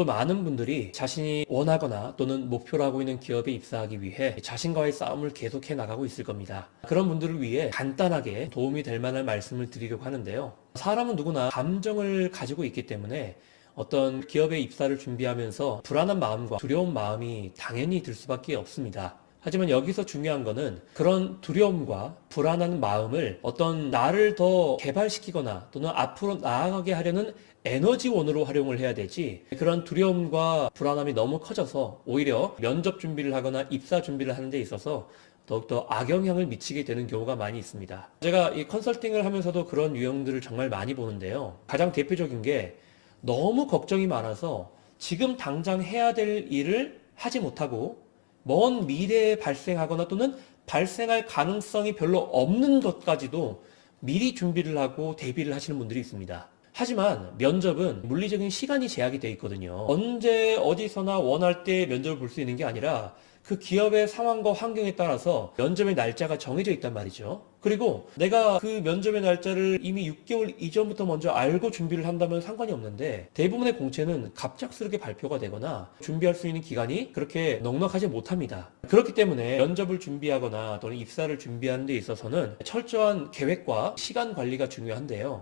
저도 많은 분들이 자신이 원하거나 또는 목표로 하고 있는 기업에 입사하기 위해 자신과의 싸움을 계속해 나가고 있을 겁니다. 그런 분들을 위해 간단하게 도움이 될 만한 말씀을 드리려고 하는데요. 사람은 누구나 감정을 가지고 있기 때문에 어떤 기업에 입사를 준비하면서 불안한 마음과 두려운 마음이 당연히 들 수밖에 없습니다. 하지만 여기서 중요한 거는 그런 두려움과 불안한 마음을 어떤 나를 더 개발시키거나 또는 앞으로 나아가게 하려는 에너지원으로 활용을 해야 되지, 그런 두려움과 불안함이 너무 커져서 오히려 면접 준비를 하거나 입사 준비를 하는 데 있어서 더욱더 악영향을 미치게 되는 경우가 많이 있습니다. 제가 이 컨설팅을 하면서도 그런 유형들을 정말 많이 보는데요. 가장 대표적인 게 너무 걱정이 많아서 지금 당장 해야 될 일을 하지 못하고 먼 미래에 발생하거나 또는 발생할 가능성이 별로 없는 것까지도 미리 준비를 하고 대비를 하시는 분들이 있습니다. 하지만 면접은 물리적인 시간이 제약이 되어 있거든요. 언제 어디서나 원할 때 면접을 볼 수 있는 게 아니라 그 기업의 상황과 환경에 따라서 면접의 날짜가 정해져 있단 말이죠. 그리고 내가 그 면접의 날짜를 이미 6개월 이전부터 먼저 알고 준비를 한다면 상관이 없는데, 대부분의 공채는 갑작스럽게 발표가 되거나 준비할 수 있는 기간이 그렇게 넉넉하지 못합니다. 그렇기 때문에 면접을 준비하거나 또는 입사를 준비하는 데 있어서는 철저한 계획과 시간 관리가 중요한데요.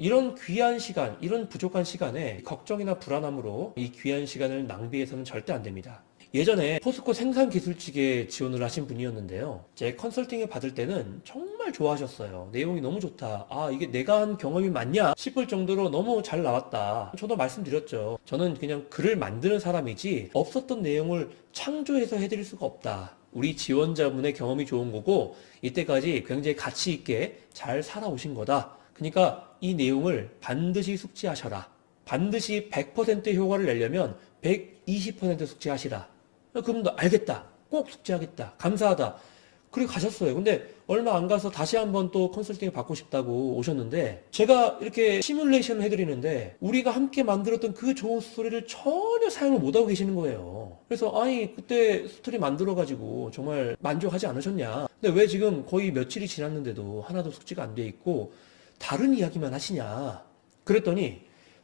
이런 귀한 시간, 이런 부족한 시간에 걱정이나 불안함으로 이 귀한 시간을 낭비해서는 절대 안 됩니다. 예전에 포스코 생산기술직에 지원을 하신 분이었는데요. 제 컨설팅을 받을 때는 정말 좋아하셨어요. 내용이 너무 좋다. 아, 이게 내가 한 경험이 맞냐 싶을 정도로 너무 잘 나왔다. 저도 말씀드렸죠. 저는 그냥 글을 만드는 사람이지 없었던 내용을 창조해서 해드릴 수가 없다. 우리 지원자분의 경험이 좋은 거고 이때까지 굉장히 가치 있게 잘 살아오신 거다. 그러니까 이 내용을 반드시 숙지하셔라. 반드시 100% 효과를 내려면 120% 숙지하시라. 그럼 너 알겠다. 꼭 숙지하겠다. 감사하다. 그리고 가셨어요. 근데 얼마 안 가서 다시 한번 또 컨설팅을 받고 싶다고 오셨는데, 제가 이렇게 시뮬레이션을 해드리는데 우리가 함께 만들었던 그 좋은 스토리를 전혀 사용을 못하고 계시는 거예요. 그래서 아니, 그때 스토리 만들어가지고 정말 만족하지 않으셨냐? 근데 왜 지금 거의 며칠이 지났는데도 하나도 숙지가 안 돼 있고 다른 이야기만 하시냐? 그랬더니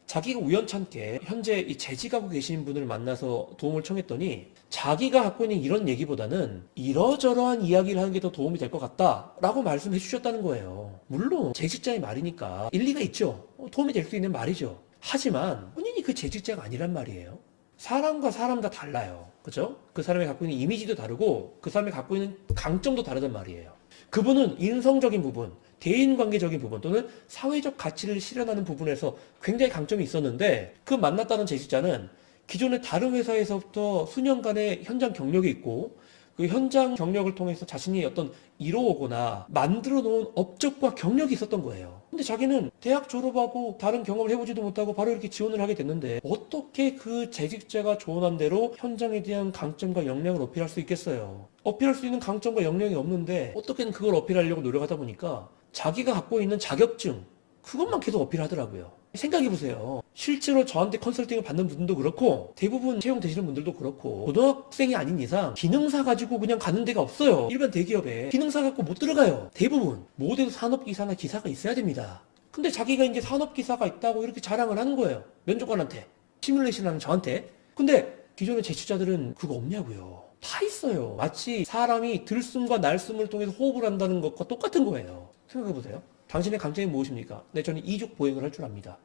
자기가 우연찮게 현재 이 재직하고 계신 분을 만나서 도움을 청했더니 자기가 갖고 있는 이런 얘기보다는 이러저러한 이야기를 하는 게 더 도움이 될 것 같다 라고 말씀해 주셨다는 거예요. 물론 재직자의 말이니까 일리가 있죠. 도움이 될 수 있는 말이죠. 하지만 본인이 그 재직자가 아니란 말이에요. 사람과 사람 다 달라요. 그죠? 그 사람이 갖고 있는 이미지도 다르고 그 사람이 갖고 있는 강점도 다르단 말이에요. 그분은 인성적인 부분, 대인관계적인 부분 또는 사회적 가치를 실현하는 부분에서 굉장히 강점이 있었는데, 그 만났다는 재직자는 기존의 다른 회사에서부터 수년간의 현장 경력이 있고 그 현장 경력을 통해서 자신이 어떤 이뤄오거나 만들어 놓은 업적과 경력이 있었던 거예요. 근데 자기는 대학 졸업하고 다른 경험을 해보지도 못하고 바로 이렇게 지원을 하게 됐는데 어떻게 그 재직자가 조언한 대로 현장에 대한 강점과 역량을 어필할 수 있겠어요? 어필할 수 있는 강점과 역량이 없는데 어떻게든 그걸 어필하려고 노력하다 보니까 자기가 갖고 있는 자격증, 그것만 계속 어필하더라고요. 생각해보세요. 실제로 저한테 컨설팅을 받는 분들도 그렇고 대부분 채용되시는 분들도 그렇고 고등학생이 아닌 이상 기능사 가지고 그냥 가는 데가 없어요. 일반 대기업에 기능사 갖고 못 들어가요. 대부분 모든 산업기사나 기사가 있어야 됩니다. 근데 자기가 이제 산업기사가 있다고 이렇게 자랑을 하는 거예요. 면접관한테, 시뮬레이션 하는 저한테. 근데 기존의 재취자들은 그거 없냐고요. 다 있어요. 마치 사람이 들숨과 날숨을 통해서 호흡을 한다는 것과 똑같은 거예요. 생각해보세요. 당신의 강점이 무엇입니까? 네, 저는 이족 보행을 할 줄 압니다.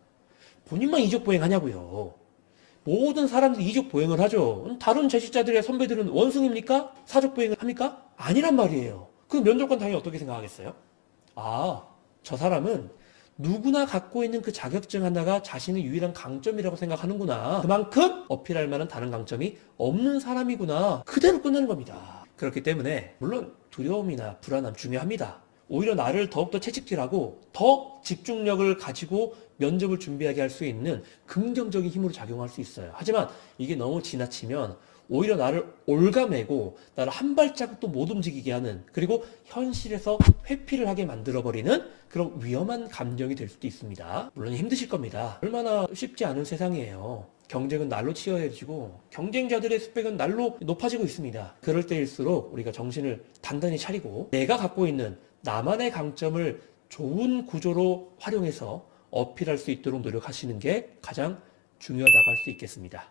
본인만 이족 보행하냐고요. 모든 사람들이 이족 보행을 하죠. 다른 재직자들의 선배들은 원숭입니까? 사족 보행을 합니까? 아니란 말이에요. 그 면접관 당연히 어떻게 생각하겠어요? 아, 저 사람은 누구나 갖고 있는 그 자격증 하나가 자신의 유일한 강점이라고 생각하는구나. 그만큼 어필할 만한 다른 강점이 없는 사람이구나. 그대로 끝내는 겁니다. 그렇기 때문에 물론 두려움이나 불안함 중요합니다. 오히려 나를 더욱더 채찍질하고 더 집중력을 가지고 면접을 준비하게 할 수 있는 긍정적인 힘으로 작용할 수 있어요. 하지만 이게 너무 지나치면 오히려 나를 올가매고 나를 한 발자국도 못 움직이게 하는, 그리고 현실에서 회피를 하게 만들어버리는 그런 위험한 감정이 될 수도 있습니다. 물론 힘드실 겁니다. 얼마나 쉽지 않은 세상이에요. 경쟁은 날로 치열해지고 경쟁자들의 스펙은 날로 높아지고 있습니다. 그럴 때일수록 우리가 정신을 단단히 차리고 내가 갖고 있는 나만의 강점을 좋은 구조로 활용해서 어필할 수 있도록 노력하시는 게 가장 중요하다고 할 수 있겠습니다.